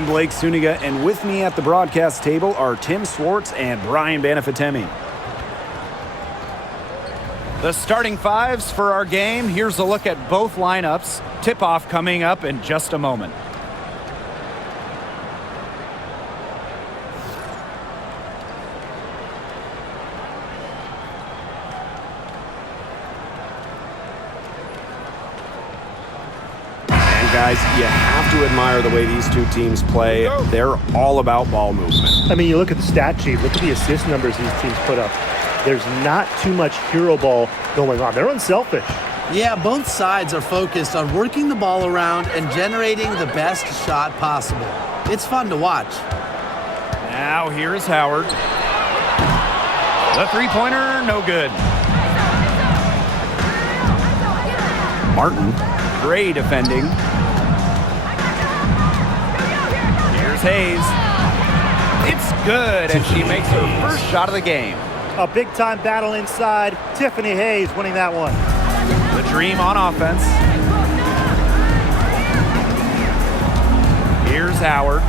I'm Blake Suniga, and with me at the broadcast table are Tim Swartz and Brian Banafitemi. The starting fives for our game. Here's a look at both lineups. Tip-off coming up in just a moment. Guys, you have to admire the way these two teams play. They're all about ball movement. I mean, you look at the stat sheet, look at the assist numbers these teams put up. There's not too much hero ball going on. They're unselfish. Yeah, both sides are focused on working the ball around and generating the best shot possible. It's fun to watch. Now here's Howard. The three-pointer, no good. Martin, great defending. Hayes. It's good, and she makes her first shot of the game. A big-time battle inside. Tiffany Hayes winning that one. The Dream on offense. Here's Howard.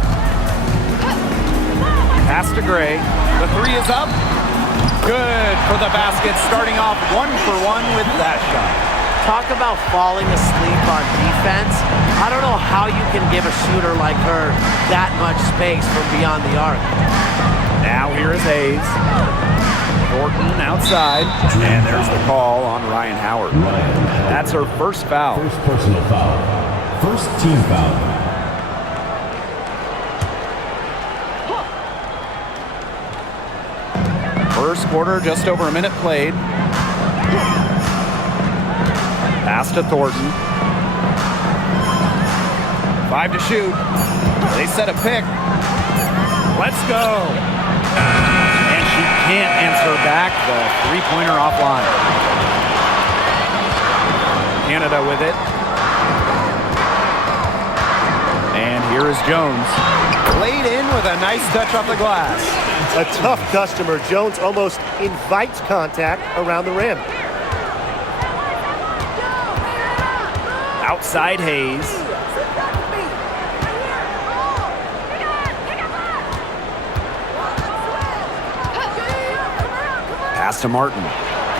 Pass to Gray. The three is up. Good for the basket, starting off 1-for-1 with that shot. Talk about falling asleep on defense. I don't know how you can give a shooter like her that much space from beyond the arc. Now here is Hayes. Thornton outside. And there's the call on Ryan Howard. That's her first foul. First personal foul. First team foul. First quarter, just over a minute played. Pass to Thornton. 5 to shoot. They set a pick. Let's go. And she can't answer back the three-pointer offline. Canada with it. And here is Jones. Laid in with a nice touch off the glass. A tough customer. Jones almost invites contact around the rim. Outside Hayes. Pass to Martin.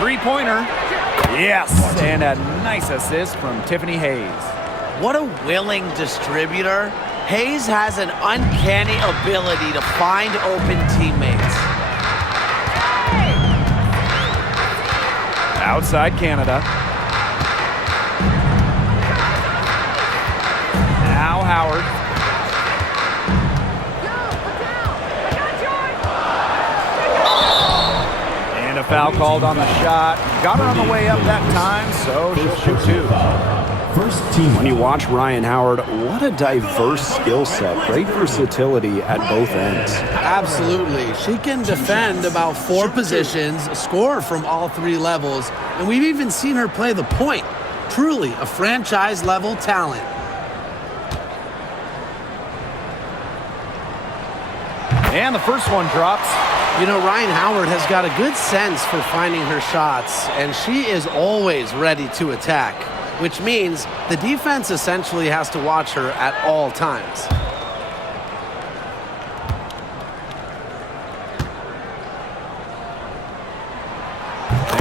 Three-pointer. Yes, and a nice assist from Tiffany Hayes. What a willing distributor. Hayes has an uncanny ability to find open teammates. Outside Canada. Now Howard. And a foul called on the shot. Got her on the way up that time, so she'll shoot two. First team. When you watch Ryan Howard, what a diverse skill set. Great versatility at both ends. Absolutely. She can defend about 4 positions, score from all 3 levels, and we've even seen her play the point. Truly a franchise-level talent. And the first one drops. You know, Ryan Howard has got a good sense for finding her shots, and she is always ready to attack, which means the defense essentially has to watch her at all times.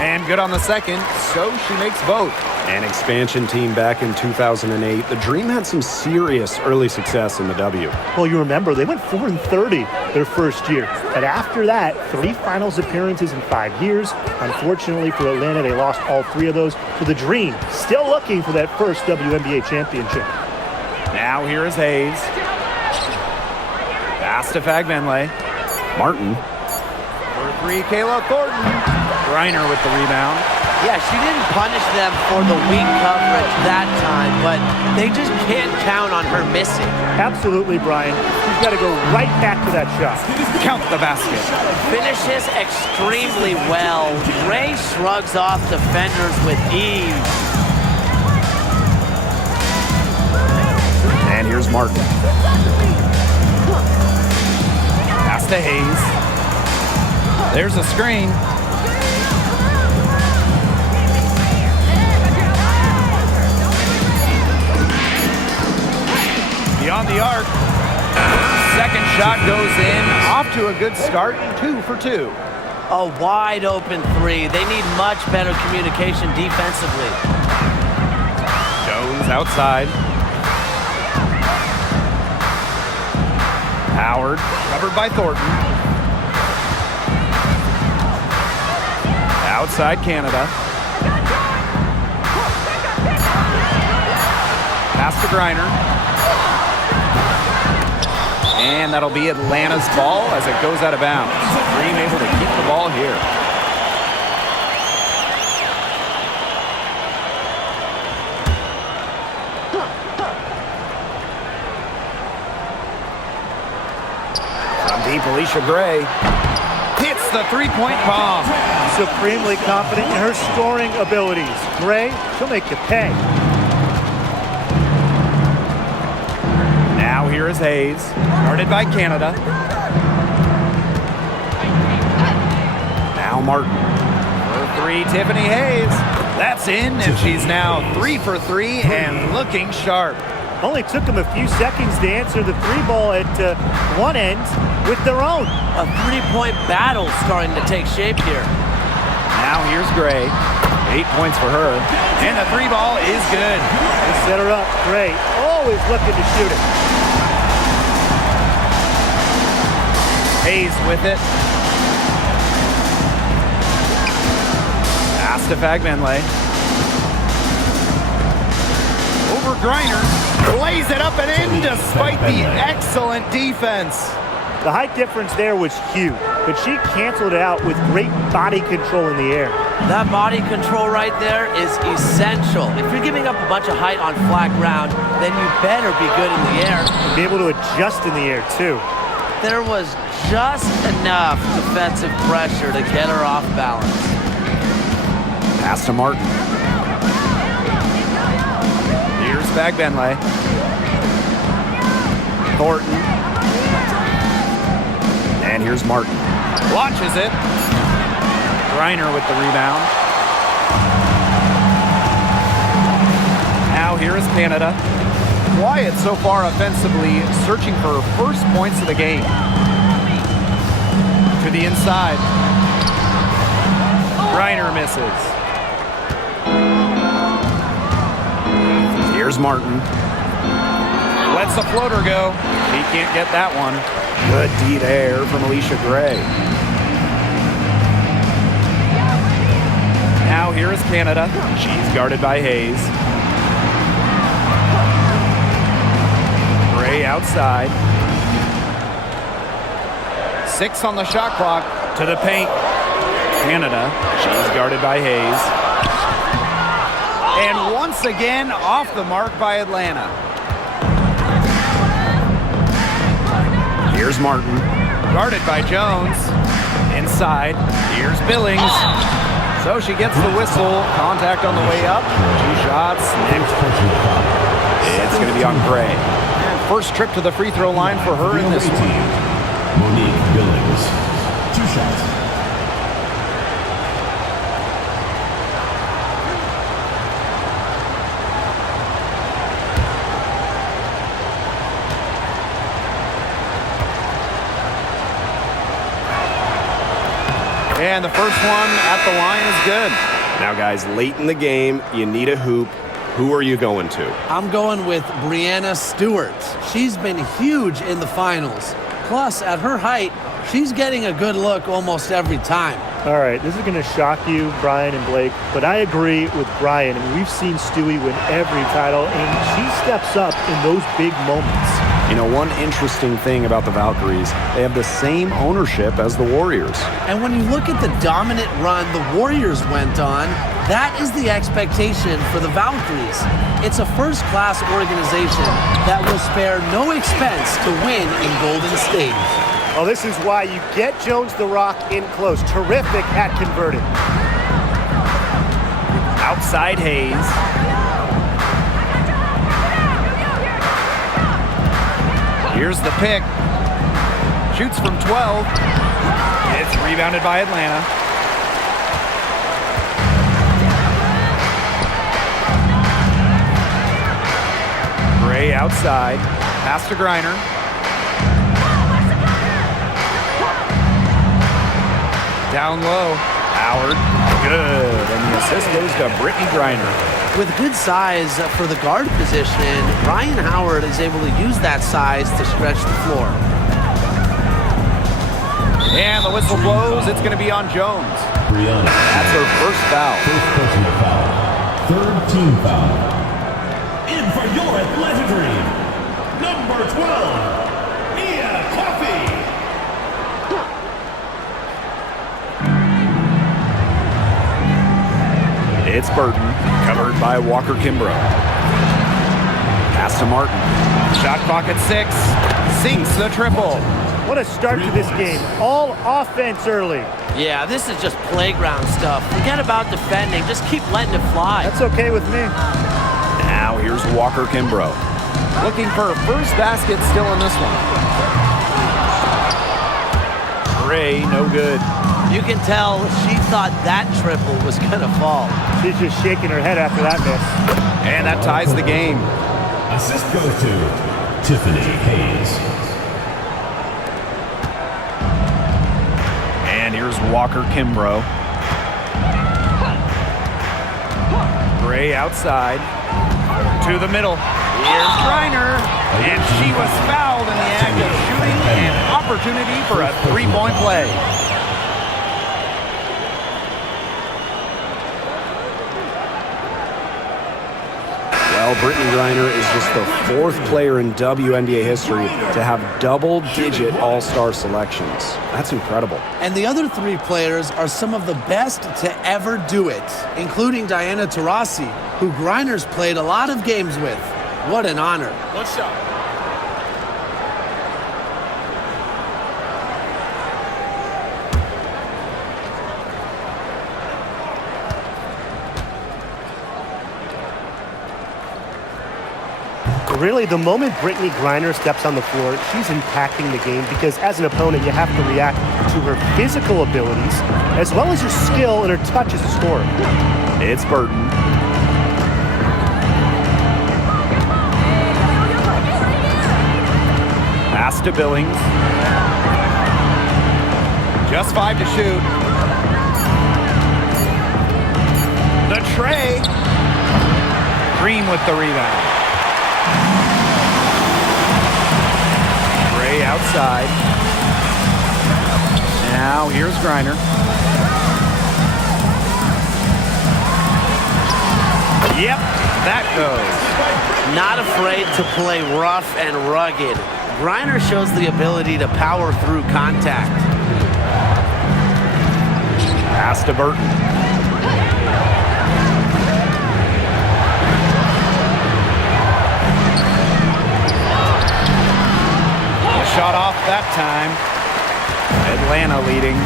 And good on the second, so she makes both. An expansion team back in 2008. The Dream had some serious early success in the W. Well, you remember, they went 4-30 their first year. But after that, 3 finals appearances in 5 years. Unfortunately for Atlanta, they lost all 3 of those. So the Dream still looking for that first WNBA championship. Now here is Hayes. Pass to Fagbenle. Martin. For 3, Kayla Thornton. Reiner with the rebound. Yeah, she didn't punish them for the weak coverage that time, but they just can't count on her missing. Absolutely, Brian. She's got to go right back to that shot. Count the basket. Finishes extremely well. Ray shrugs off defenders with ease. And here's Martin. Pass to Hayes. There's a screen. Beyond the arc. second shot goes in. Off to a good start. 2 for 2. A wide open three. They need much better communication defensively. Jones outside. Howard, covered by Thornton. Outside Canada. Pass to Griner. And that'll be Atlanta's ball as it goes out of bounds. Dream able to keep the ball here. From deep, Alicia Gray hits the three-point bomb. Supremely confident in her scoring abilities. Gray, she'll make you pay. Now here is Hayes, guarded by Canada. Now Martin. For 3, Tiffany Hayes. That's in, and she's now 3 for 3 and looking sharp. Only took them a few seconds to answer the three ball at one end with their own. A three-point battle starting to take shape here. Now here's Gray. 8 points for her. And the three ball is good. They set her up. Gray, always looking to shoot it. Hayes with it. Pass to Fagbenle. Over Griner. Lays it up and in despite the excellent defense. The height difference there was huge, but she canceled it out with great body control in the air. That body control right there is essential. If you're giving up a bunch of height on flat ground, then you better be good in the air. And be able to adjust in the air, too. There was just enough defensive pressure to get her off balance. Pass to Martin. Here's Fagbenle. Thornton. And here's Martin. Launches it. Griner with the rebound. Now here is Canada. Quiet so far offensively, searching for her first points of the game. To the inside. Griner misses. Here's Martin. Lets the floater go. He can't get that one. Good D there from Alicia Gray. Now here is Canada. She's guarded by Hayes. Gray outside. 6 on the shot clock. To the paint. Canada. She's guarded by Hayes. And once again, off the mark by Atlanta. Here's Martin. Guarded by Jones. Inside. Here's Billings. So she gets the whistle. Contact on the way up. 2 shots. It's going to be on Gray. And first trip to the free throw line for her in this one. Monique Billings. 2 shots. And the first one at the line is good. Now, guys, late in the game, you need a hoop. Who are you going to? I'm going with Brianna Stewart. She's been huge in the finals. Plus, at her height, she's getting a good look almost every time. All right, this is going to shock you, Brian and Blake, but I agree with Brian. I mean, we've seen Stewie win every title, and she steps up in those big moments. You know, one interesting thing about the Valkyries, they have the same ownership as the Warriors. And when you look at the dominant run the Warriors went on, that is the expectation for the Valkyries. It's a first-class organization that will spare no expense to win in Golden State. Oh, this is why you get Jones the Rock in close. Terrific at converting. Outside Hayes. Here's the pick. Shoots from 12. It's rebounded by Atlanta. Gray outside. Pass to Griner. Down low. Howard. Good. And the assist goes to Brittany Griner. With good size for the guard position, Ryan Howard is able to use that size to stretch the floor. And the whistle blows. It's going to be on Jones. Brianna. That's her first foul. First personal foul. Third team foul. In for your athletic dream, number 12, Mia Coffey. It's Burton, covered by Walker Kimbrough. Pass to Martin. Shot clock at 6. Sinks the triple. What a start to this game. All offense early. Yeah, this is just playground stuff. Forget about defending. Just keep letting it fly. That's okay with me. Now here's Walker Kimbrough. Looking for her first basket still in this one. Gray, no good. You can tell she thought that triple was going to fall. She's just shaking her head after that miss. And that ties the game. Assist goes to Tiffany Hayes. And here's Walker Kimbrough. Gray outside. To the middle. Here's Griner. And she was fouled in the act of shooting an opportunity for a three-point play. Well, Brittany Griner is just the 4th player in WNBA history to have double-digit all-star selections. That's incredible. And the other 3 players are some of the best to ever do it, including Diana Taurasi, who Griner's played a lot of games with. What an honor. One shot. Really, the moment Brittany Griner steps on the floor, she's impacting the game because as an opponent, you have to react to her physical abilities as well as her skill and her touch as a scorer. It's Burton. Pass to Billings. Just 5 to shoot. The tray. Green with the rebound. Gray outside. Now here's Griner. Yep, that goes. Not afraid to play rough and rugged. Griner shows the ability to power through contact. Pass to Burton. Shot off that time. Atlanta leading.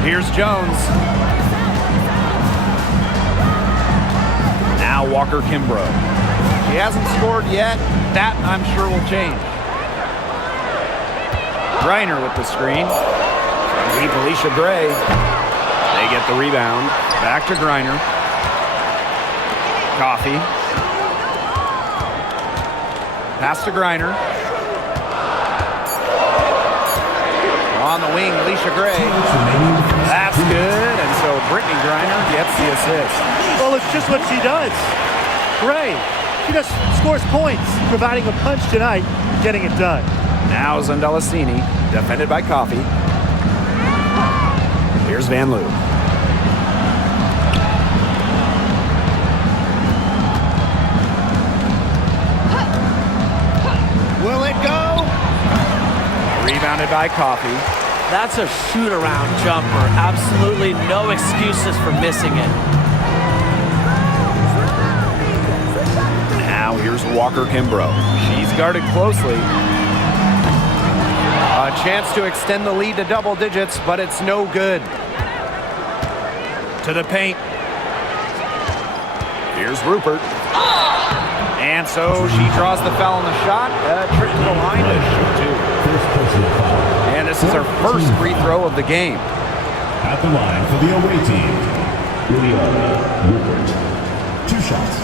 Here's Jones. Now Walker Kimbrough. She hasn't scored yet. That, I'm sure, will change. Griner with the screen. Deep Alicia Gray. They get the rebound. Back to Griner. Coffee. Pass to Griner. On the wing, Alicia Gray. That's good, and so Brittany Griner gets the assist. Well, it's just what she does. Gray, she just scores points, providing a punch tonight, getting it done. Now Zundalasini, defended by Coffee. Here's Van Loo. Will it go? Rebounded by Coffee. That's a shoot-around jumper. Absolutely no excuses for missing it. Now here's Walker Kimbrough. She's guarded closely. A chance to extend the lead to double digits, but it's no good. To the paint. Here's Rupert. And so she draws the foul on the shot. Trip to the line to shoot 2. And this is her first free throw of the game. At the line for the away team, Juliana Rupert. 2 shots.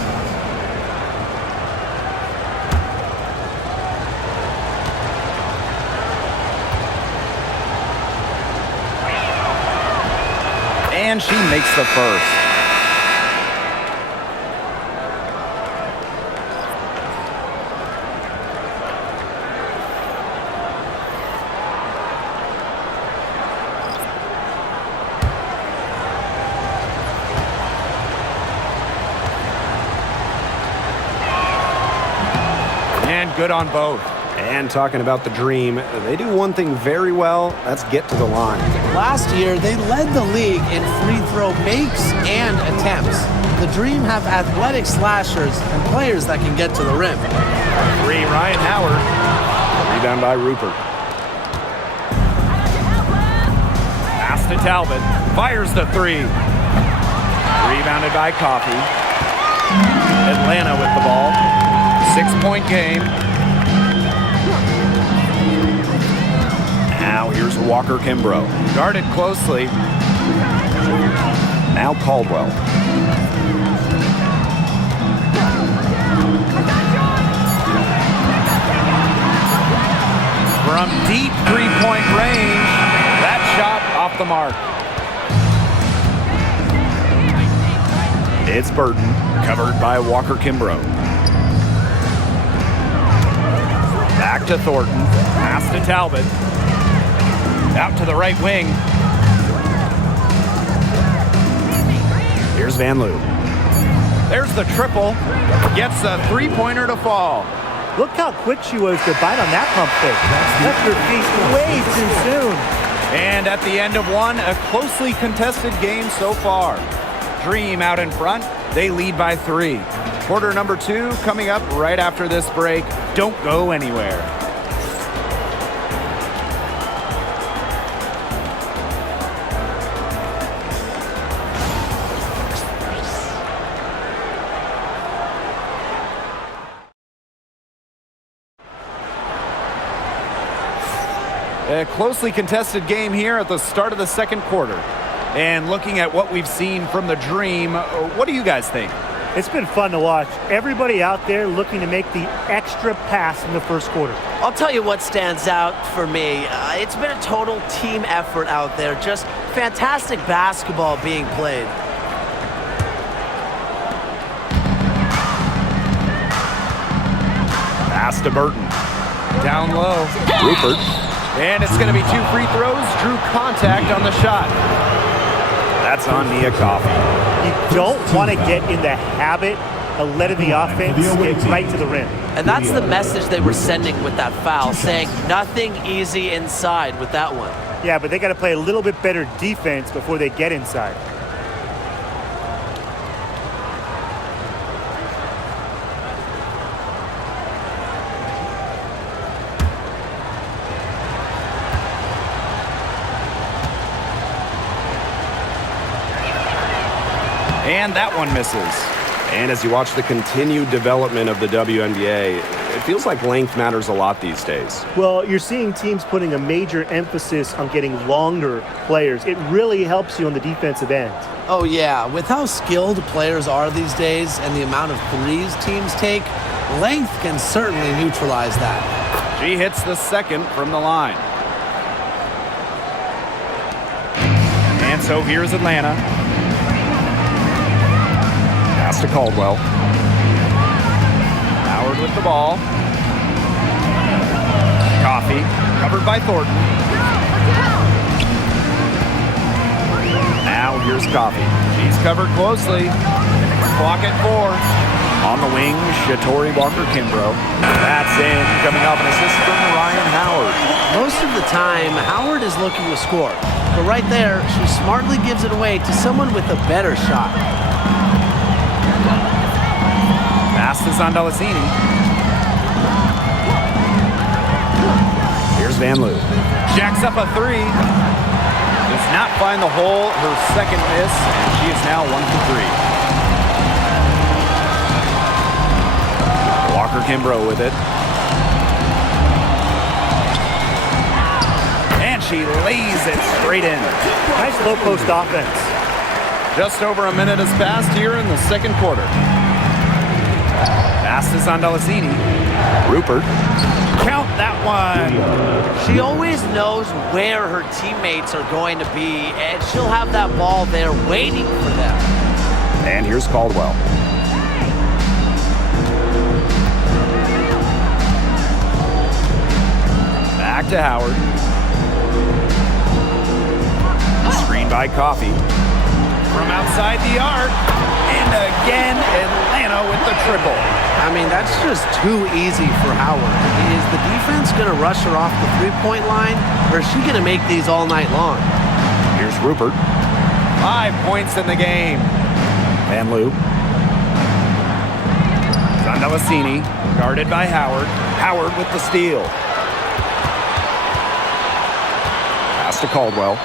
And she makes the first. And good on both. And talking about the dream, they do one thing very well. That's get to the line. Last year, they led the league in free throw makes and attempts. The Dream have athletic slashers and players that can get to the rim. Three, Ryan Howard. Rebound by Rupert. Pass to Talbot. Fires the three. Rebounded by Coffey. Atlanta with the ball. 6-point game. Now here's Walker Kimbrough. Guarded closely. Now Caldwell. From deep three-point range. That shot off the mark. It's Burton, covered by Walker Kimbrough. Back to Thornton. Pass to Talbot. Out to the right wing. Here's Van Loo. There's the triple. Gets a three-pointer to fall. Look how quick she was to bite on that pump fake. Left her feet way too soon. And at the end of one, a closely contested game so far. Dream out in front. They lead by 3. Quarter number 2 coming up right after this break. Don't go anywhere. A closely contested game here at the start of the second quarter. And looking at what we've seen from the Dream, what do you guys think? It's been fun to watch. Everybody out there looking to make the extra pass in the first quarter. I'll tell you what stands out for me. It's been a total team effort out there. Just fantastic basketball being played. Pass to Burton. Down low. Rupert. And it's going to be 2 free throws. Drew contact on the shot. That's on Nia Coffey. You don't want to get in the habit of letting the offense get right to the rim. And that's the message they were sending with that foul, saying nothing easy inside with that one. Yeah, but they got to play a little bit better defense before they get inside. And that one misses. And as you watch the continued development of the WNBA, it feels like length matters a lot these days. Well, you're seeing teams putting a major emphasis on getting longer players. It really helps you on the defensive end. Oh yeah, with how skilled players are these days and the amount of threes teams take, length can certainly neutralize that. She hits the second from the line. And so here's Atlanta. Pass to Caldwell. Howard with the ball. Coffey, covered by Thornton. Now here's Coffey. She's covered closely. Clock at 4. On the wing, Shatori Walker-Kimbrough. That's in, coming off an assist from Ryan Howard. Most of the time, Howard is looking to score. But right there, she smartly gives it away to someone with a better shot. Pass to Sandalacini. Here's Van Loo. Jacks up a 3. Does not find the hole. Her second miss, and she is now 1 for 3. Walker-Kimbrough with it. And she lays it straight in. Nice low post offense. Just over a minute has passed here in the second quarter. Pass to Sandalacini. Rupert. Count that one. She always knows where her teammates are going to be, and she'll have that ball there waiting for them. And here's Caldwell. Back to Howard. Screen by Coffey. From outside the arc. And again, Atlanta with the triple. I mean, that's just too easy for Howard. Is the defense going to rush her off the three-point line, or is she going to make these all night long? Here's Rupert. 5 points in the game. Van Loo. Zandalasini, guarded by Howard. Howard with the steal. Pass to Caldwell.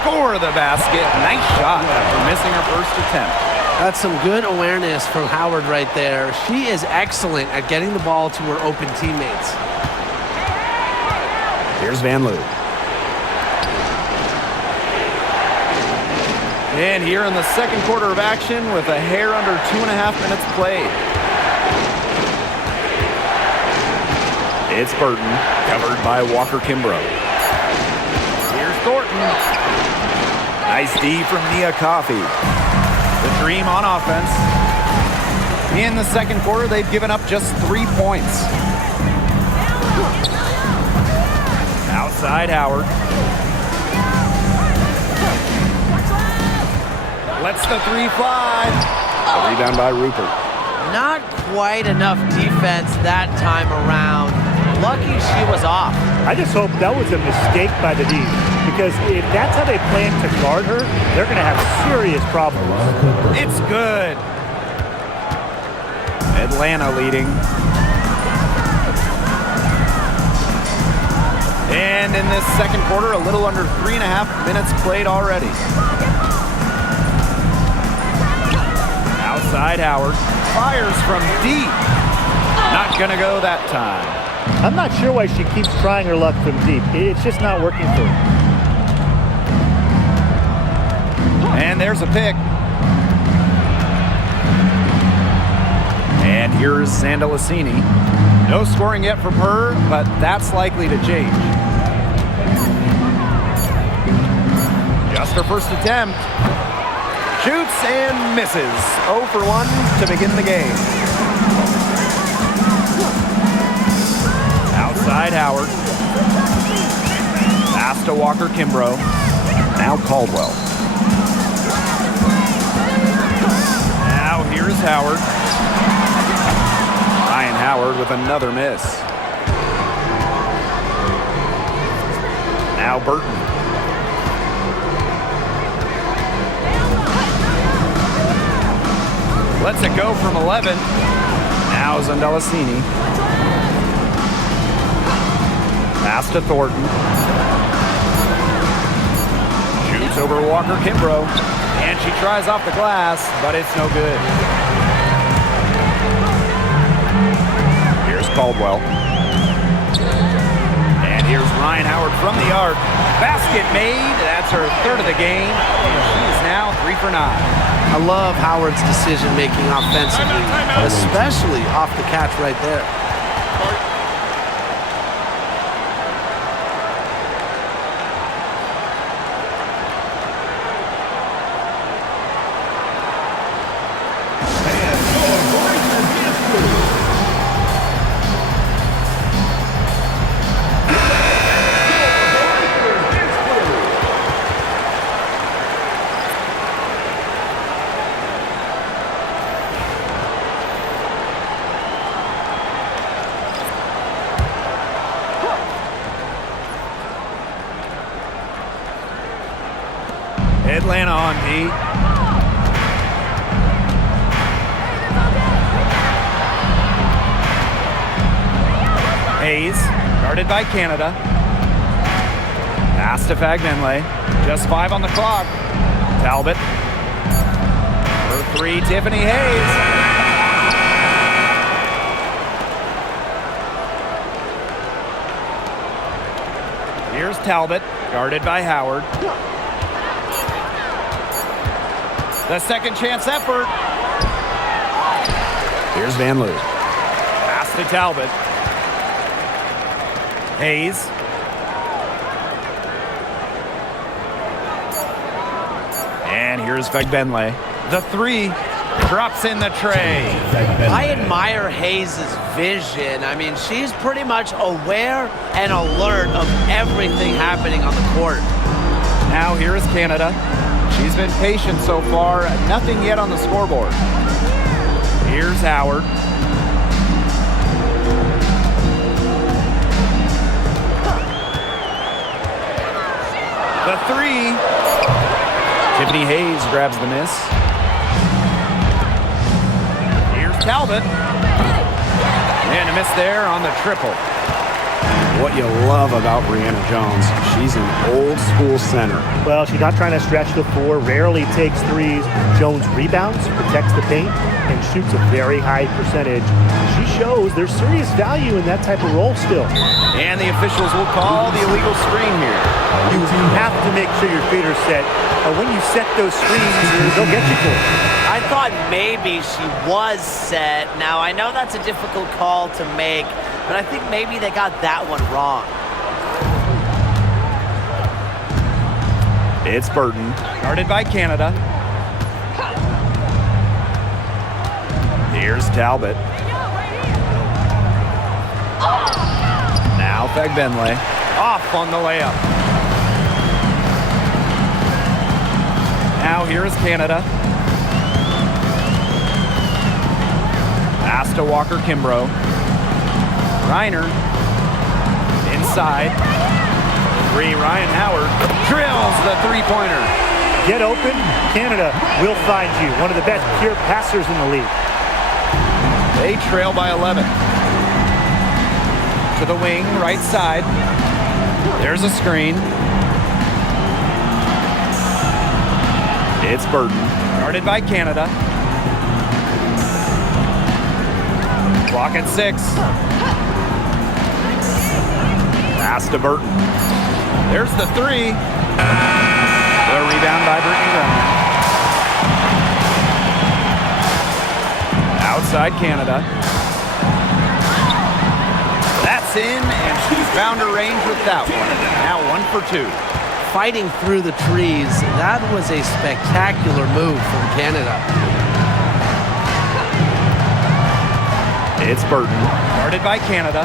Score the basket. Nice shot after missing her first attempt. That's some good awareness from Howard right there. She is excellent at getting the ball to her open teammates. Here's Van Loo. And here in the second quarter of action with a hair under 2.5 minutes played. It's Burton, covered by Walker Kimbrough. Here's Thornton. Nice D from Nia Coffey. The Dream on offense. In the second quarter, they've given up just 3 points. Outside Howard. Lets the three fly. A rebound by Rupert. Not quite enough defense that time around. Lucky she was off. I just hope that was a mistake by the D, because if that's how they plan to guard her, they're going to have serious problems. It's good. Atlanta leading. And in this second quarter, a little under 3.5 minutes played already. Outside Howard. Fires from deep. Not going to go that time. I'm not sure why she keeps trying her luck from deep. It's just not working for her. And there's a pick. And here's Zandalasini. No scoring yet from her, but that's likely to change. Just her first attempt. Shoots and misses. 0 for 1 to begin the game. Outside Howard. Pass to Walker Kimbrough. Now Caldwell. Now here's Howard. Ryan Howard with another miss. Now Burton. Lets it go from 11. Now Zandalasini. Pass to Thornton. Shoots over Walker Kimbrough. And she tries off the glass, but it's no good. Here's Caldwell. And here's Ryan Howard from the arc. Basket made. That's her third of the game. And she's now 3 for 9. I love Howard's decision-making offensively, especially off the catch right there. Atlanta on D. Hayes, guarded by Canada. Pass to Fagbenle. Just 5 on the clock. Talbot. For 3, Tiffany Hayes. Here's Talbot, guarded by Howard. The second chance effort. Here's Van Loo. Pass to Talbot. Hayes. And here's Fegbenle. The three drops in the tray. I admire Hayes' vision. I mean, she's pretty much aware and alert of everything happening on the court. Now here is Canada. She's been patient so far. Nothing yet on the scoreboard. Here's Howard. The three. Tiffany Hayes grabs the miss. Here's Talbot. And a miss there on the triple. What you love about Brianna Jones, she's an old school center. Well, she's not trying to stretch the floor, rarely takes threes. Jones rebounds, protects the paint, and shoots a very high percentage. She shows there's serious value in that type of role still. And the officials will call the illegal screen here. You have to make sure your feet are set. When you set those screens, they'll get you for it. I thought maybe she was set. Now, I know that's a difficult call to make, but I think maybe they got that one wrong. It's Burton, guarded by Canada. Here's Talbot. Now Fegbenle, off on the layup. Now here is Canada. Pass to Walker Kimbrough. Reiner inside. Three, Ryan Howard drills the three-pointer. Get open, Canada will find you. One of the best pure passers in the league. They trail by 11. To the wing, right side. There's a screen. It's Burton, guarded by Canada. Clock at 6. Pass to Burton. There's the three. The rebound by Brittany Griner. Outside Canada. That's in, and she's found her range with that one. Now 1 for 2. Fighting through the trees, that was a spectacular move from Canada. It's Burton, guarded by Canada.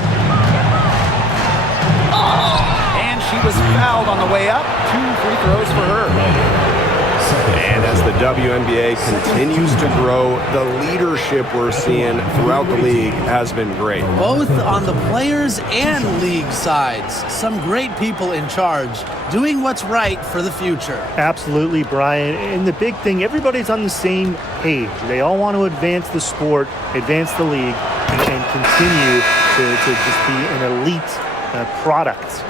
And she was fouled on the way up. 2 free throws for her. And as the WNBA continues to grow, the leadership we're seeing throughout the league has been great. Both on the players and league sides. Some great people in charge, doing what's right for the future. Absolutely, Brian. And the big thing, everybody's on the same page. They all want to advance the sport, advance the league, and continue to just be an elite product.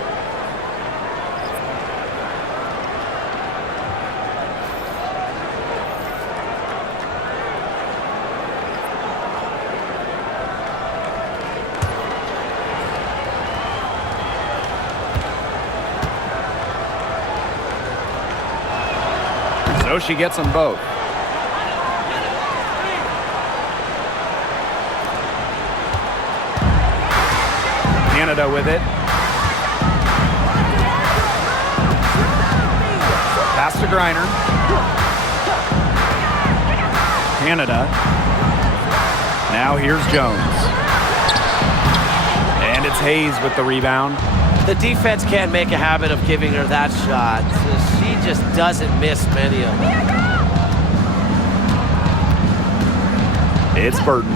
So she gets them both. Canada with it. Pass to Griner. Canada. Now here's Jones. And it's Hayes with the rebound. The defense can't make a habit of giving her that shot. She just doesn't miss many of them. It's Burton.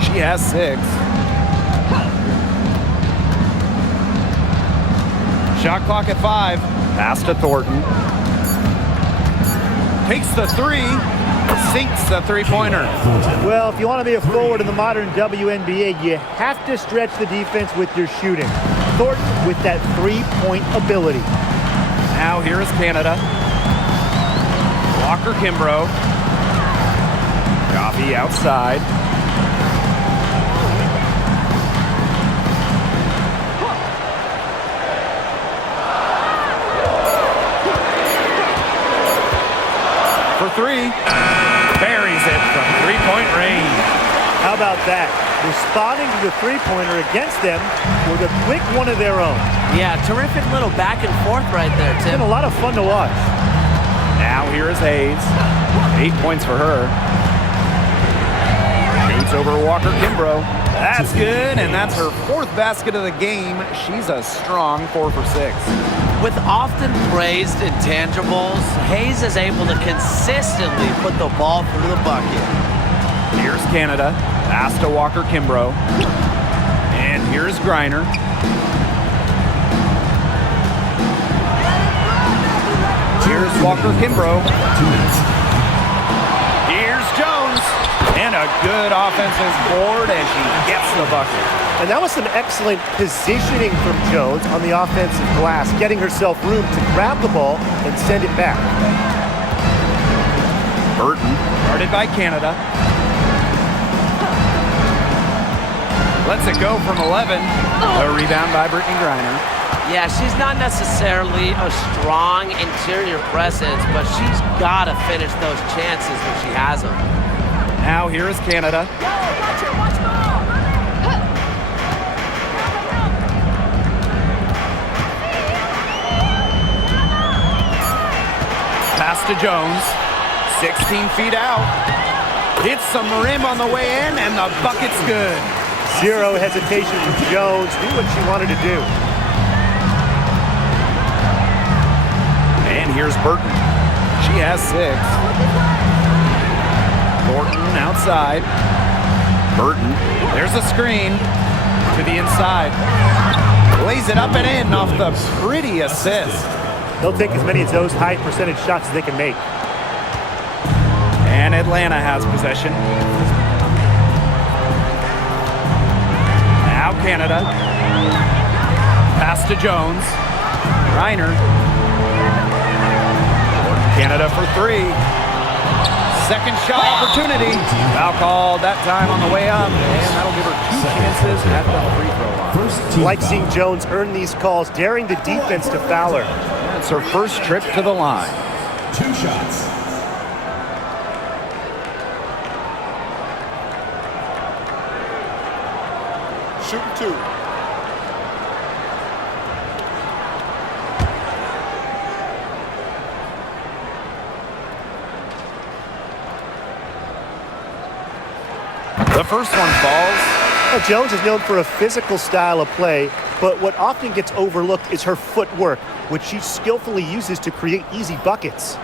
She has 6. Shot clock at 5. Pass to Thornton. Takes the 3. Sinks the three-pointer. Well, if you want to be a forward in the modern WNBA, you have to stretch the defense with your shooting. Thornton with that three-point ability. Now here is Canada. Walker Kimbrough. Coffee outside. For 3. Buries it from three-point range. How about that? responding to the three-pointer against them with a quick one of their own. Yeah, terrific little back and forth right there, It's Tim. been a lot of fun to watch. Now here is Hayes. 8 points for her. Shoots over Walker Kimbrough. That's good, and that's her 4th basket of the game. She's a strong 4 for 6. With often praised intangibles, Hayes is able to consistently put the ball through the bucket. Here's Canada. Pass to Walker Kimbrough. And here's Griner. Here's Walker Kimbrough. Here's Jones. And a good offensive board as she gets the bucket. And that was some excellent positioning from Jones on the offensive glass, getting herself room to grab the ball and send it back. Burton, guarded by Canada. Lets it go from 11. A rebound by Brittany Griner. Yeah, she's not necessarily a strong interior presence, but she's got to finish those chances when she has them. Now here is Canada. Pass to Jones. 16 feet out. Hits some rim on the way in, and the bucket's good. Zero hesitation from Jones. Knew what she wanted to do. And here's Burton. She has 6. Thornton outside. Burton. There's a screen to the inside. Lays it up and in off the pretty assist. They'll take as many of those high percentage shots as they can make. And Atlanta has possession. Now Canada. Pass to Jones. Reiner. Canada for 3. Second shot opportunity. Foul called that time on the way up. And that'll give her 2 chances at the free throw line. Like seeing Jones earn these calls, daring the defense to foul her. It's her first trip to the line. 2 shots. Shooting 2. The first one falls. Well, Jones is known for a physical style of play, but what often gets overlooked is her footwork, which she skillfully uses to create easy buckets.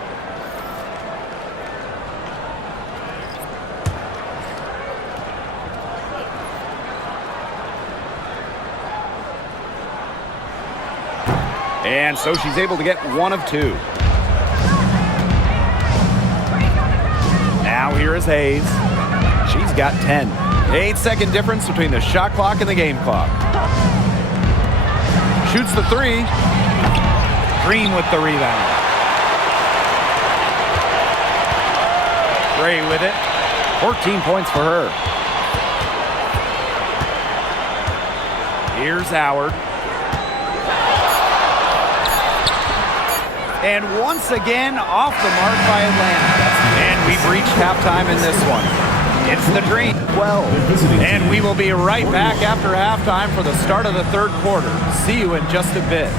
And so she's able to get 1 of 2. Now here is Hayes. She's got 10. 8-second difference between the shot clock and the game clock. Shoots the 3. Green with the rebound. Gray with it. 14 points for her. Here's Howard. And once again, off the mark by Atlanta. And we've reached halftime in this one. It's the Dream 12. And we will be right back after halftime for the start of the third quarter. See you in just a bit.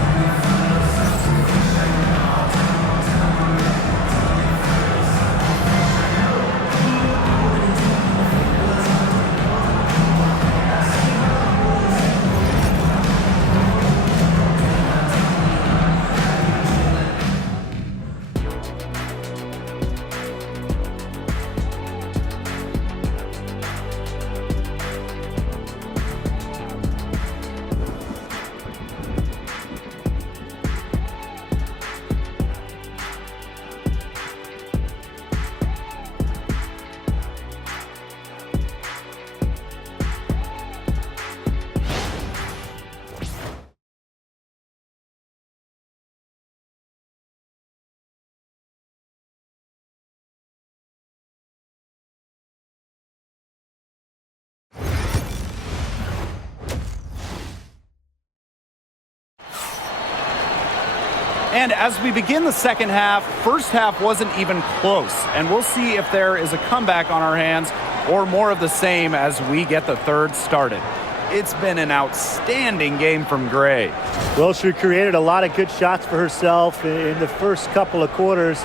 And as we begin the second half, first half wasn't even close. And we'll see if there is a comeback on our hands or more of the same as we get the third started. It's been an outstanding game from Gray. Well, she created a lot of good shots for herself in the first couple of quarters,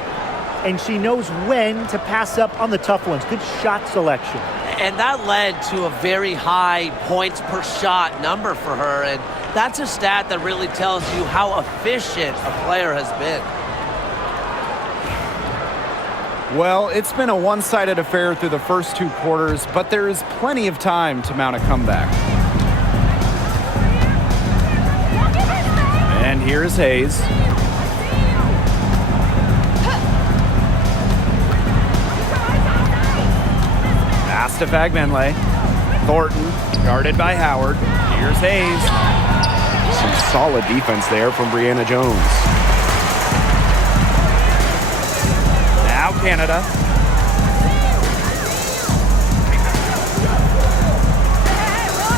and she knows when to pass up on the tough ones. Good shot selection. And that led to a very high points per shot number for her, and that's a stat that really tells you how efficient a player has been. Well, it's been a one-sided affair through the first 2 quarters, but there is plenty of time to mount a comeback. And here's Hayes. Pass to Fagbenle. Thornton, guarded by Howard. Here's Hayes. Some solid defense there from Brianna Jones. Now Canada.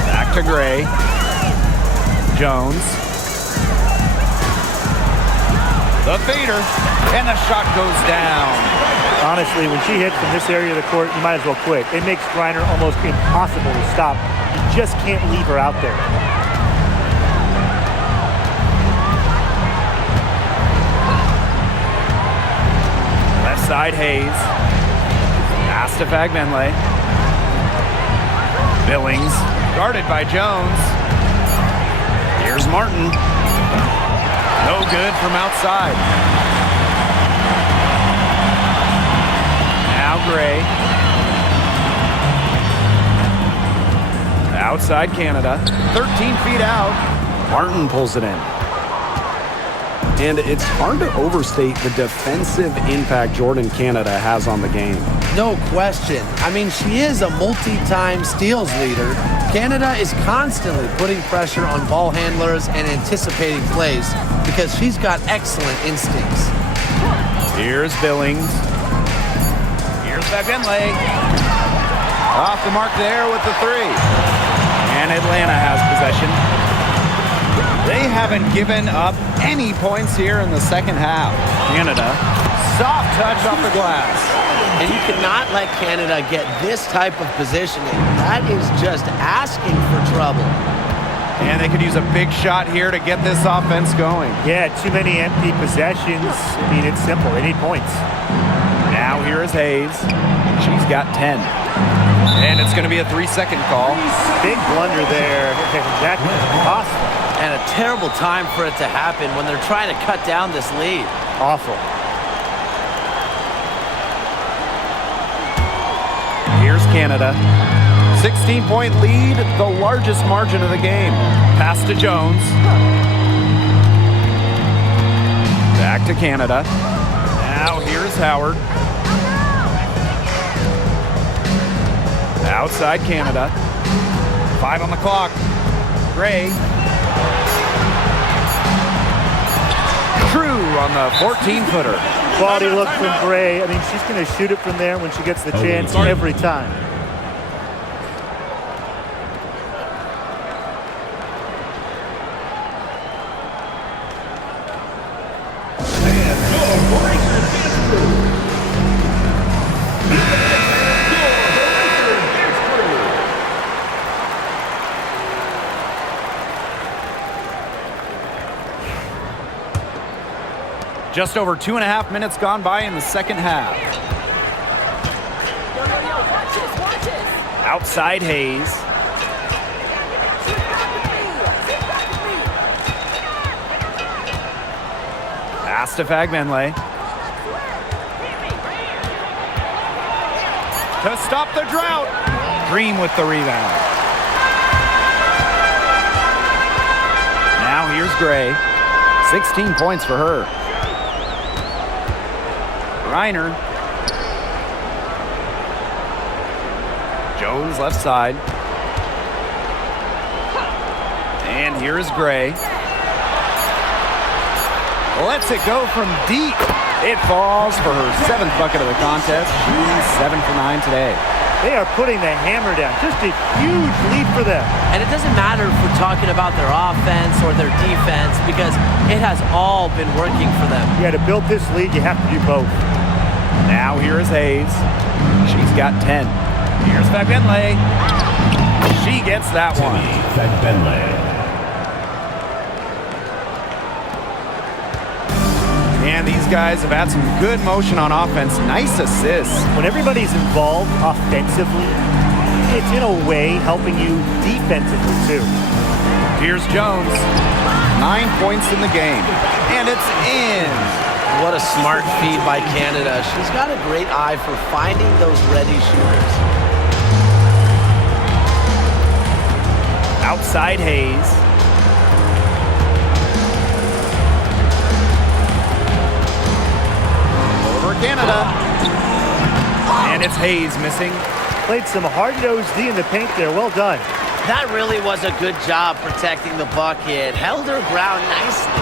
Back to Gray. Jones. The fader, and the shot goes down. Honestly, when she hits from this area of the court, you might as well quit. It makes Griner almost impossible to stop. You just can't leave her out there. Left side, Hayes. Pass to Fagbenle. Billings, guarded by Jones. Here's Martin. No good from outside. Now Gray. Outside Canada. 13 feet out. Martin pulls it in. And it's hard to overstate the defensive impact Jordan Canada has on the game. No question. I mean, she is a multi-time steals leader. Canada is constantly putting pressure on ball handlers and anticipating plays because she's got excellent instincts. Here's Billings. Here's Fagbenle. Off the mark there with the 3. And Atlanta has possession. They haven't given up any points here in the second half. Canada, soft touch off the glass. And you cannot let Canada get this type of positioning. That is just asking for trouble. And they could use a big shot here to get this offense going. Yeah, too many empty possessions. I mean, it's simple. They need points. Now here is Hayes. She's got 10. And it's going to be a 3-second call. Big blunder there. That could cost them. And a terrible time for it to happen when they're trying to cut down this lead. Awful. Here's Canada. 16-point lead, the largest margin of the game. Pass to Jones. Back to Canada. Now here's Howard. Outside Canada. 5 on the clock. Gray. True on the 14-footer. Quality look from Gray. I mean, she's going to shoot it from there when she gets the chance every time. Just over 2.5 minutes gone by in the second half. Outside Hayes. Pass to Fagbenle. To stop the drought. Green with the rebound. Now here's Gray. 16 points for her. Reiner. Jones left side. And here's Gray. Lets it go from deep. It falls for her 7th bucket of the contest. She's 7 for 9 today. They are putting the hammer down. Just a huge lead for them. And it doesn't matter if we're talking about their offense or their defense because it has all been working for them. Yeah, to build this lead, you have to do both. Now here is Hayes. She's got 10. Here's Fagbenle. She gets that one. And these guys have had some good motion on offense. Nice assists. When everybody's involved offensively, it's in a way helping you defensively too. Here's Jones. 9 points in the game. And it's in. What a smart feed by Canada. She's got a great eye for finding those ready shooters. Outside Hayes. Over Canada. And it's Hayes missing. Played some hard-nosed D in the paint there. Well done. That really was a good job protecting the bucket. Held her ground nicely.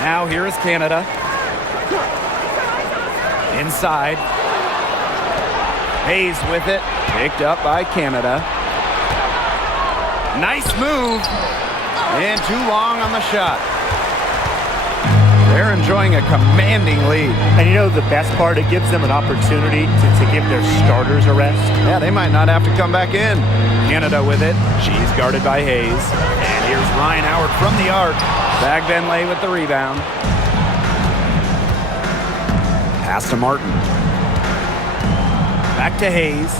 Now here is Canada. Inside. Hayes with it. Picked up by Canada. Nice move. And too long on the shot. They're enjoying a commanding lead. And you know the best part, it gives them an opportunity to give their starters a rest. Yeah, they might not have to come back in. Canada with it. She's guarded by Hayes. And here's Ryan Howard from the arc. Fagbenle with the rebound. Pass to Martin. Back to Hayes.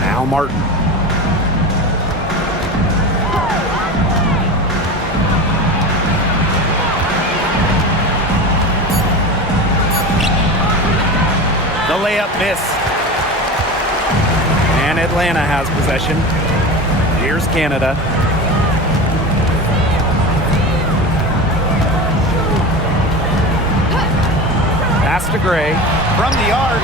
Now Martin. The layup missed. And Atlanta has possession. Here's Canada. Pass to Gray from the arc.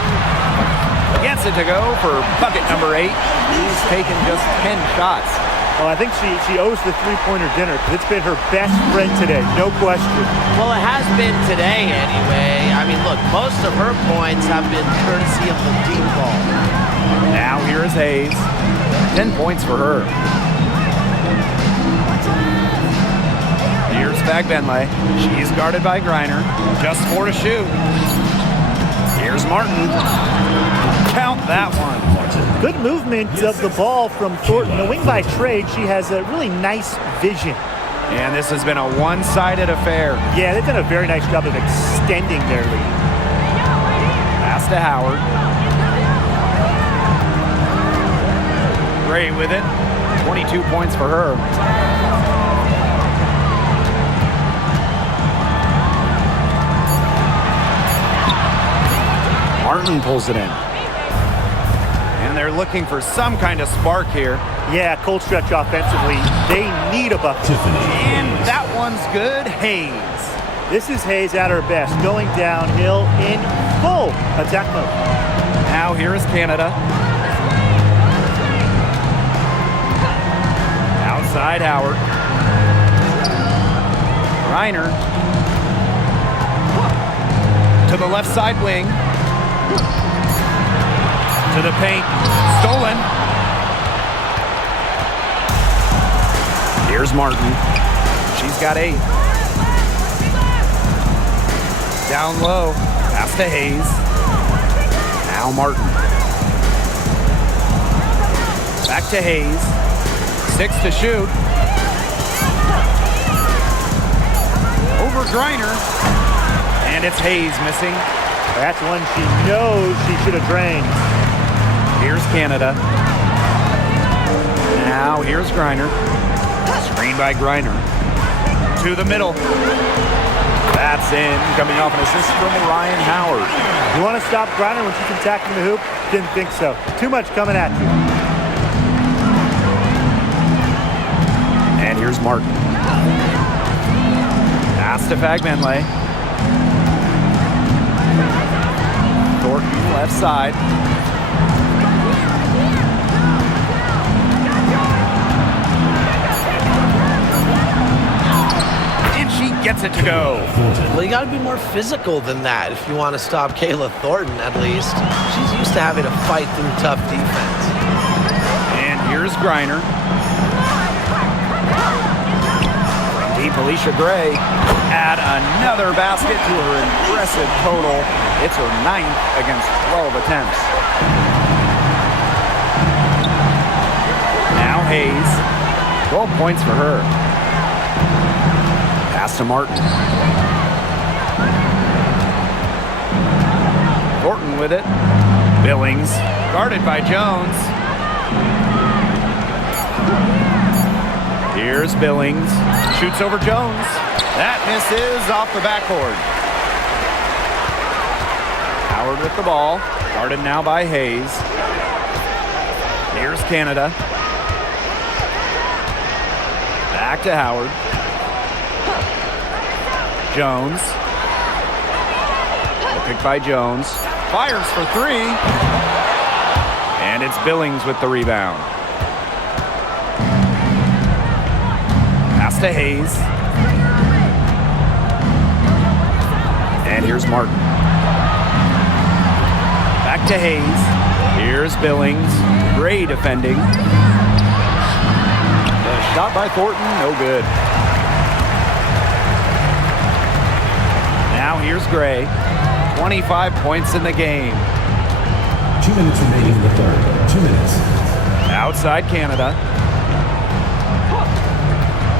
Gets it to go for bucket number 8. He's taken just 10 shots. Well, I think she owes the three-pointer dinner because it's been her best friend today, no question. Well, it has been today anyway. I mean, look, most of her points have been courtesy of the deep ball. Now here is Hayes. 10 points for her. Here's Fagbenle. She's guarded by Griner. Just 4 to shoot. Here's Martin. Count that one. Good movement of the ball from Thornton. The wing by trade, she has a really nice vision. And this has been a one-sided affair. Yeah, they've done a very nice job of extending their lead. Pass to Howard. Gray with it. 22 points for her. Martin pulls it in. And they're looking for some kind of spark here. Yeah, cold stretch offensively. They need a bucket. And that one's good. Hayes. This is Hayes at her best, going downhill in full attack mode. Now here is Canada. Outside Howard. Reiner. To the left side wing. To the paint. Stolen. Here's Martin. She's got 8. Down low. Pass to Hayes. Now Martin. Back to Hayes. 6 to shoot. Over Griner. And it's Hayes missing. That's one she knows she should have drained. Here's Canada. Now here's Griner. Screen by Griner. To the middle. That's in. Coming off an assist from Ryan Howard. You want to stop Griner when she's attacking the hoop? Didn't think so. Too much coming at you. And here's Martin. Pass to Fagbenle. Thornton left side. And she gets it to go. Well, you got to be more physical than that if you want to stop Kayla Thornton, at least. She's used to having to fight through tough defense. And here's Griner. From deep Felicia Gray add another basket to her impressive total. It's her 9th against 12 attempts. Now Hayes. 12 points for her. Pass to Martin. Thornton with it. Billings, guarded by Jones. Here's Billings. Shoots over Jones. That misses off the backboard. Howard with the ball. Guarded now by Hayes. Here's Canada. Back to Howard. Jones. The pick by Jones. Fires for 3. And it's Billings with the rebound. Pass to Hayes. And here's Martin. Back to Hayes. Here's Billings. Gray defending. The shot by Thornton, no good. Now here's Gray. 25 points in the game. 2 minutes remaining in the third. 2 minutes. Outside Canada.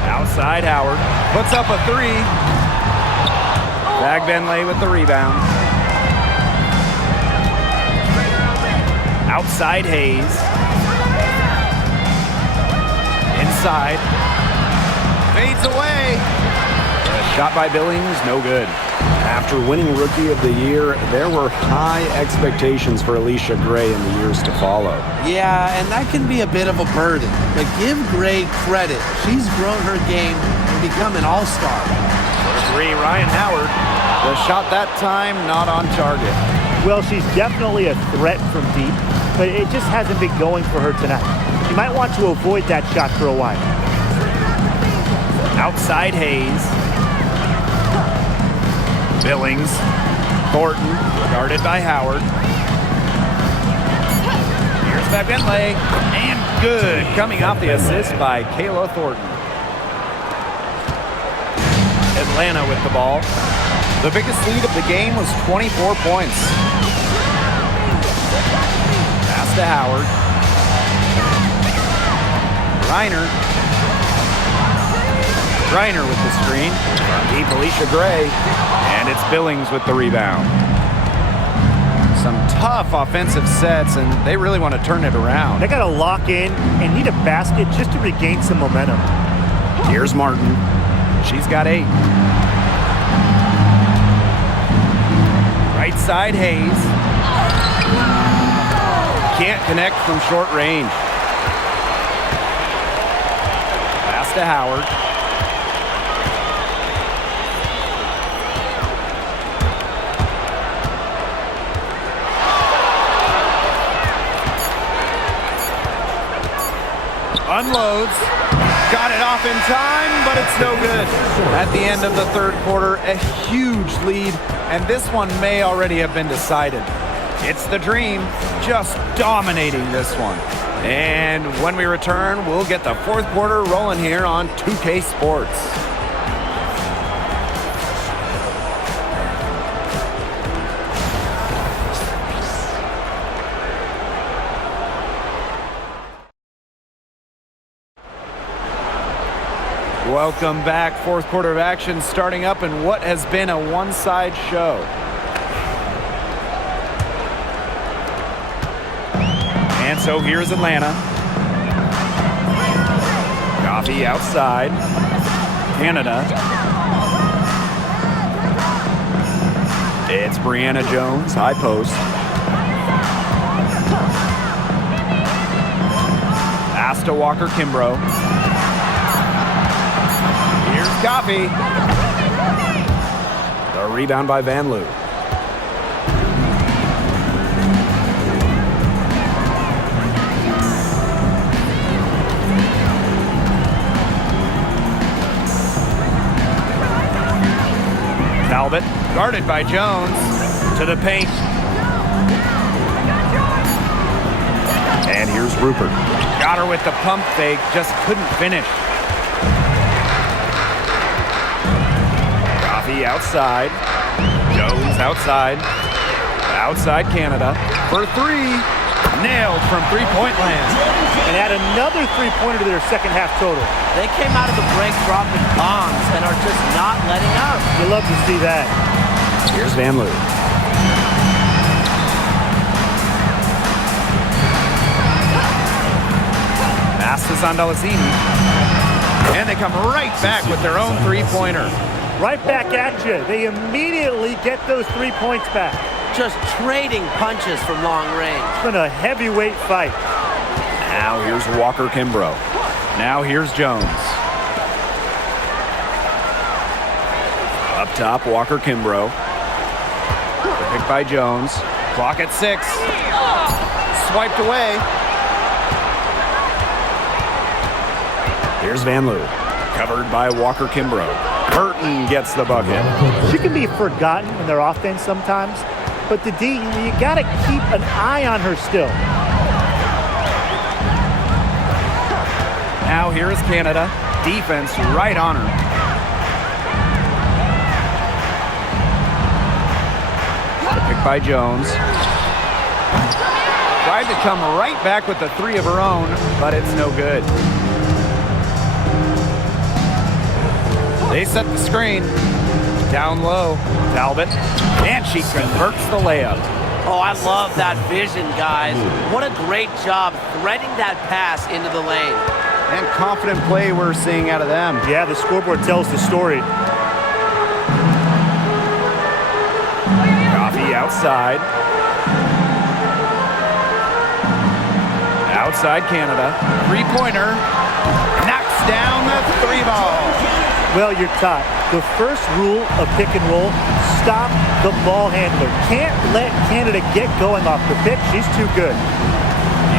Outside Howard. Puts up a 3. Bagbenley with the rebound. Outside Hayes. Inside. Fades away. A shot by Billings, no good. After winning Rookie of the Year, there were high expectations for Alicia Gray in the years to follow. Yeah, and that can be a bit of a burden. But give Gray credit. She's grown her game and become an all-star. For 3, Ryan Howard. The shot that time not on target. Well, she's definitely a threat from deep, but it just hasn't been going for her tonight. You might want to avoid that shot for a while. Outside Hayes. Billings. Thornton, guarded by Howard. Here's Bagbenley. And good. Coming off the assist by Kayla Thornton. Atlanta with the ball. The biggest lead of the game was 24 points. Pass to Howard. Reiner with the screen. Deep Alicia Gray. And it's Billings with the rebound. Some tough offensive sets, and they really want to turn it around. They got to lock in and need a basket just to regain some momentum. Here's Martin. She's got 8. Right side Hayes. Can't connect from short range. Pass to Howard. Unloads. Got it off in time, but it's no good. At the end of the third quarter, a huge lead, and this one may already have been decided. It's the Dream just dominating this one. And when we return, we'll get the fourth quarter rolling here on 2K Sports. Welcome back. Fourth quarter of action starting up in what has been a one-side show. And so here's Atlanta. Coffee outside. Canada. It's Brianna Jones, high post. Pass to Walker Kimbrough. Coffee. The rebound by Van Loo. Talbot, guarded by Jones, to the paint. And here's Rupert. Got her with the pump fake, just couldn't finish. Coffee outside. Jones outside. Outside Canada. For three. Nailed from three-point land. And add another three-pointer to their second half total. They came out of the break dropping bombs and are just not letting up. You love to see that. Here's Van Loo. Passes on Dallasini. And they come right back with their own three-pointer. Right back at you. They immediately get those 3 points back. Just trading punches from long range. It's been a heavyweight fight. Now here's Walker Kimbrough. Now here's Jones. Up top, Walker Kimbrough. Picked by Jones. Clock at 6. Swiped away. Here's Van Loo. Covered by Walker Kimbrough. Burton gets the bucket. She can be forgotten in their offense sometimes, but the D, you got to keep an eye on her still. Now here is Canada. Defense right on her. Picked by Jones. Tried to come right back with the three of her own, but it's no good. They set the screen. Down low. Talbot. And she converts the layup. Oh, I love that vision, guys. What a great job threading that pass into the lane. And confident play we're seeing out of them. Yeah, the scoreboard tells the story. Coffee outside. Outside Canada. Three-pointer. Knocks down the three ball. Well, you're taught. The first rule of pick and roll, stop the ball handler. Can't let Canada get going off the pick. She's too good.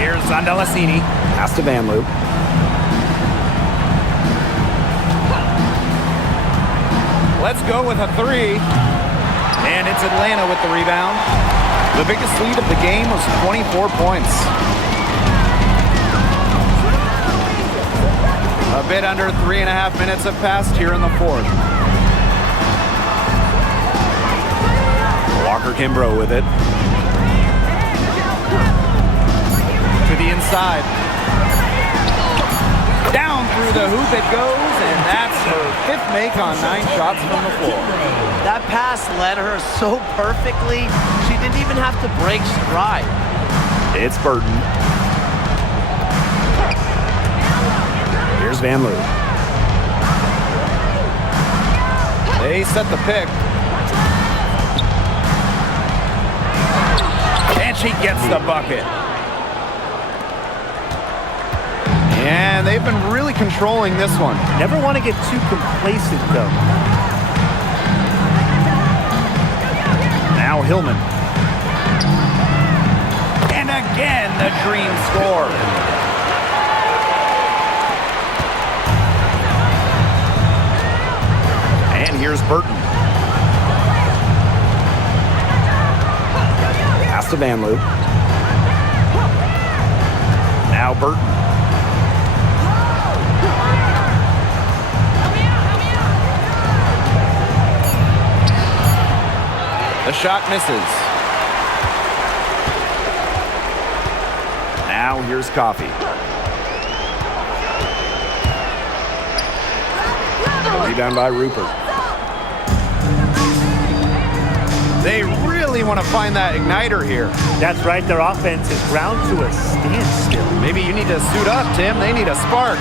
Here's Dallasini. Pass to Van Loo. Let's go with a three. And it's Atlanta with the rebound. The biggest lead of the game was 24 points. A bit under 3.5 minutes have passed here in the fourth. Walker Kimbrough with it. To the inside. Down through the hoop it goes, and that's her fifth make on 9 shots from the floor. That pass led her so perfectly, she didn't even have to break stride. It's Burton. Here's Van Loo. They set the pick. And she gets the bucket. And they've been really controlling this one. Never want to get too complacent, though. Now Hillman. And again, the dream score. And here's Burton. Pass to Van Loo. Now Burton. The shot misses. Now here's Coffee. Rebound by Rupert. They really want to find that igniter here. That's right, their offense is ground to a standstill. Maybe you need to suit up, Tim. They need a spark.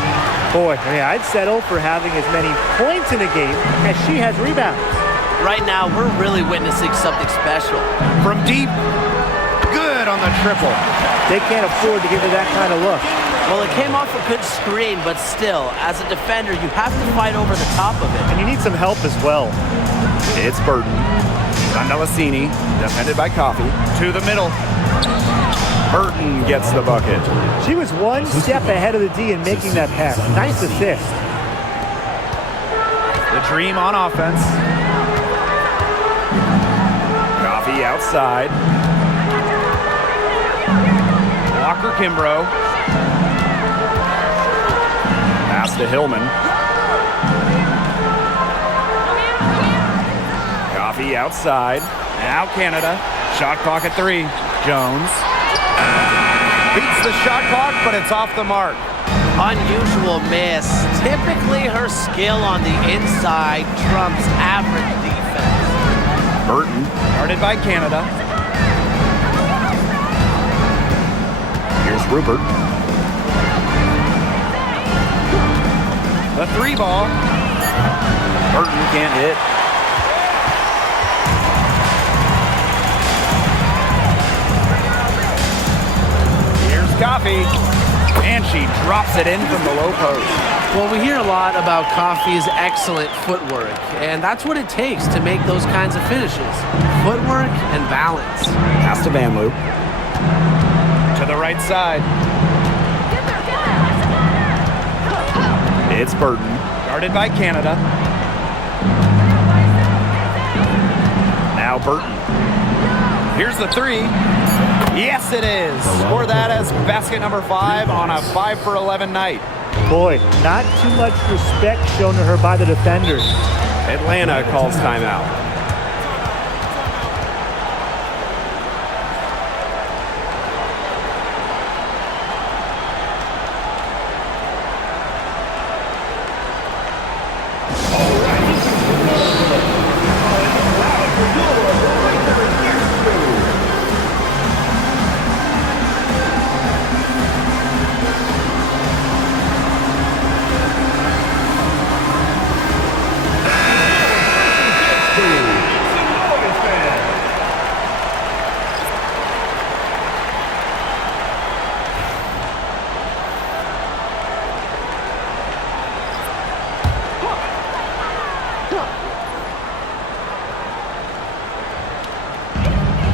Boy, I mean, I'd settle for having as many points in a game as she has rebounds. Right now, we're really witnessing something special. From deep, good on the triple. They can't afford to give her that kind of look. Well, it came off a good screen, but still, as a defender, you have to fight over the top of it. And you need some help as well. It's Burton. Dallasini, defended by Coffee. To the middle. Burton gets the bucket. She was one step ahead of the D in making that pass. Nice assist. The dream on offense. Coffee outside. Walker Kimbrough. Pass to Hillman. Coffee outside. Now Canada. Shot clock at 3. Jones. Beats the shot clock, but it's off the mark. Unusual miss. Typically, her skill on the inside trumps average defense. Burton, guarded by Canada. Here's Rupert. The 3 ball. Burton can't hit. Here's Coffee. And she drops it in from the low post. Well, we hear a lot about Coffey's excellent footwork, and that's what it takes to make those kinds of finishes. Footwork and balance. Pass to Van Loo. To the right side. It's Burton, guarded by Canada. Now Burton. Here's the 3. Yes, it is. Score that as basket number 5 on a 5 for 11 night. Boy, not too much respect shown to her by the defenders. Atlanta calls timeout.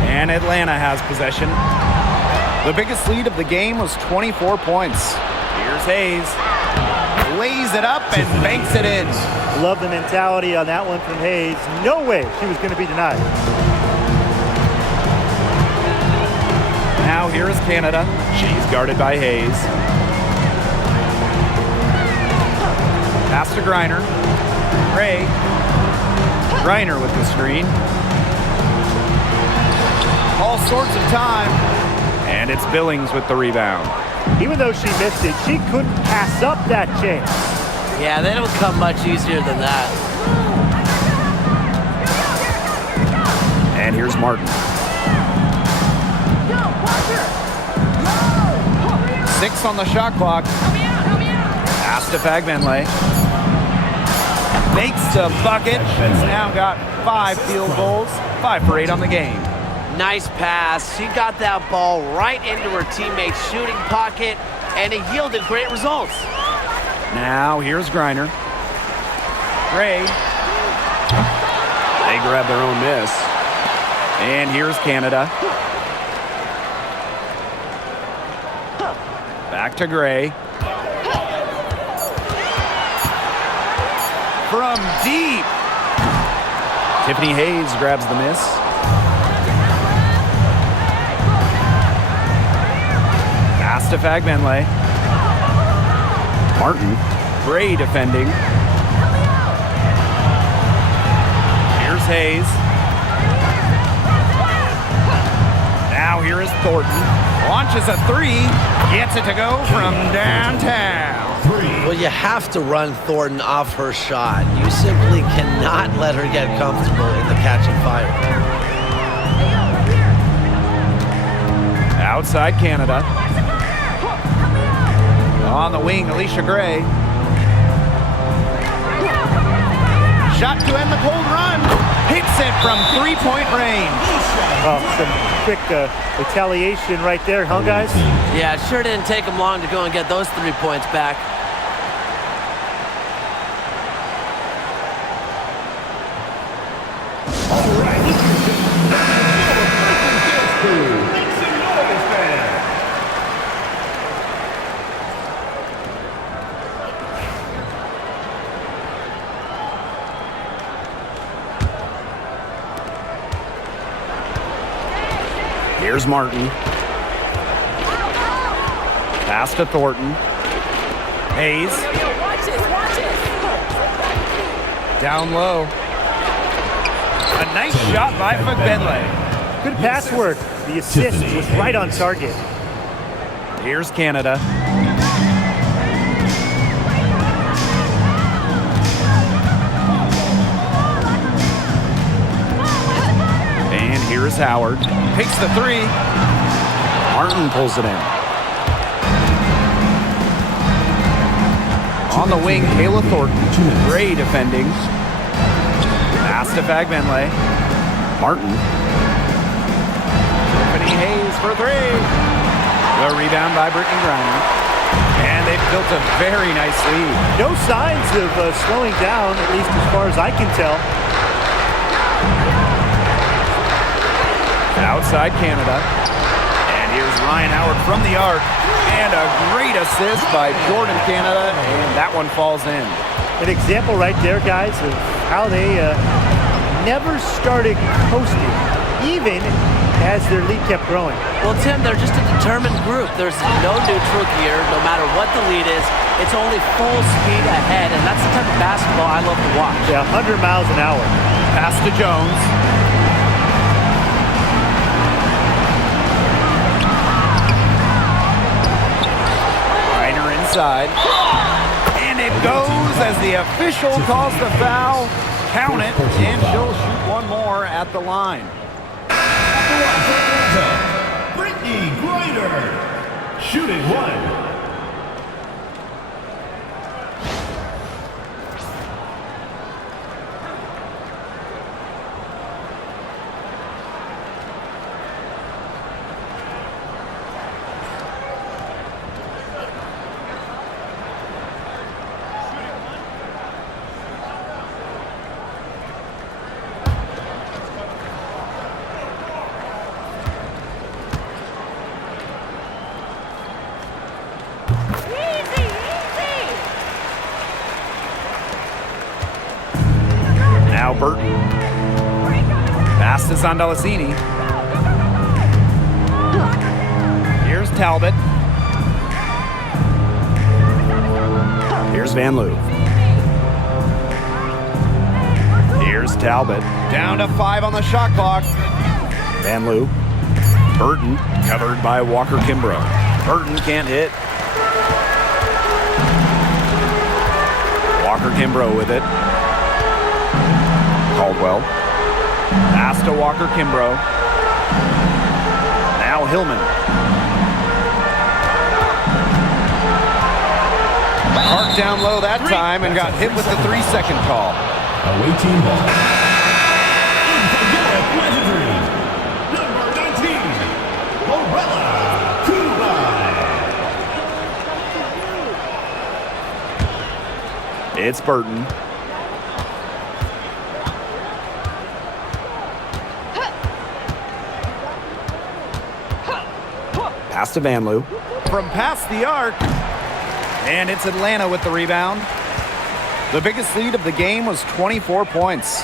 And Atlanta has possession. The biggest lead of the game was 24 points. Here's Hayes. Lays it up and banks it in. Love the mentality on that one from Hayes. No way she was going to be denied. Now here is Canada. She's guarded by Hayes. Pass to Griner. Gray. Griner with the screen. All sorts of time. And it's Billings with the rebound. Even though she missed it, she couldn't pass up that chance. Yeah, they don't come much easier than that. And here's Martin. 6 on the shot clock. Pass to Fagbenley. Makes the bucket. She's now got 5 field goals. 5 for 8 on the game. Nice pass. She got that ball right into her teammate's shooting pocket, and it yielded great results. Now here's Griner. Gray. They grab their own miss. And here's Canada. Back to Gray. From deep. Tiffany Hayes grabs the miss. Pass to Fagbenley. Martin. Gray defending. Here's Hayes. Now here is Thornton. Launches a 3. Gets it to go from downtown. Well, you have to run Thornton off her shot. You simply cannot let her get comfortable in the catching fire. Outside Canada. On the wing, Alicia Gray. Shot to end the cold run. Hits it from 3-point range. Oh, some quick retaliation right there, huh, guys? Yeah, it sure didn't take them long to go and get those 3 points back. Here's Martin. Pass to Thornton. Hayes. Down low. A nice shot by Fagbenle. Good pass work. The assist was right on target. Here's Canada. And here's Howard. Takes the three. Martin pulls it in. On the wing, Kayla Thornton. Great defending. Pass to Fagbenle. Martin. Tiffany Hayes for three. The rebound by Brittany Griner. And they've built a very nice lead. No signs of slowing down, at least as far as I can tell. Outside Canada. And here's Ryan Howard from the arc. And a great assist by Jordan Canada. And that one falls in. An example right there, guys, of how they never started coasting, even as their lead kept growing. Well, Tim, they're just a determined group. There's no neutral here. No matter what the lead is, it's only full speed ahead, and that's the type of basketball I love to watch. Yeah, 100 miles an hour. Pass to Jones. Reiner inside. And it goes as the official calls the foul. Count it, and she'll shoot one more at the line. Brittany Griner, shooting one. Now Burton. Pass to Sandalacini. Here's Talbot. Here's Van Loo. Here's Talbot. Down to 5 on the shot clock. Van Loo. Burton covered by Walker Kimbrough. Burton can't hit. Walker Kimbrough with it. Caldwell. Pass to Walker Kimbrough. Now Hillman. Parked down low that time and got hit with the 3-second call. Away team ball. In for your legendary. Number 19, Morella Kubai. It's Burton. Pass to Van Loo. From past the arc. And it's Atlanta with the rebound. The biggest lead of the game was 24 points.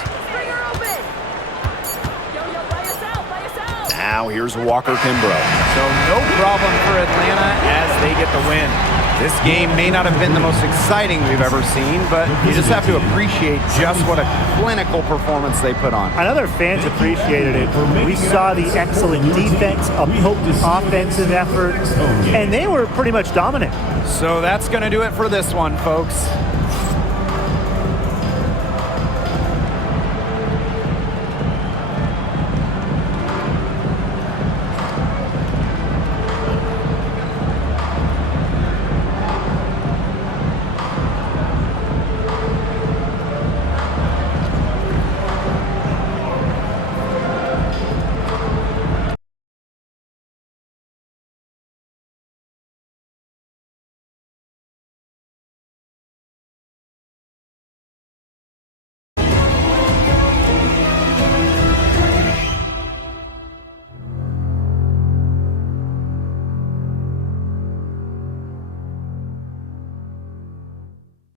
Now here's Walker Kimbrough. So no problem for Atlanta as they get the win. This game may not have been the most exciting we've ever seen, but you just have to appreciate just what a clinical performance they put on. I know their fans appreciated it. We saw the excellent defense, a potent offensive effort, and they were pretty much dominant. So that's going to do it for this one, folks.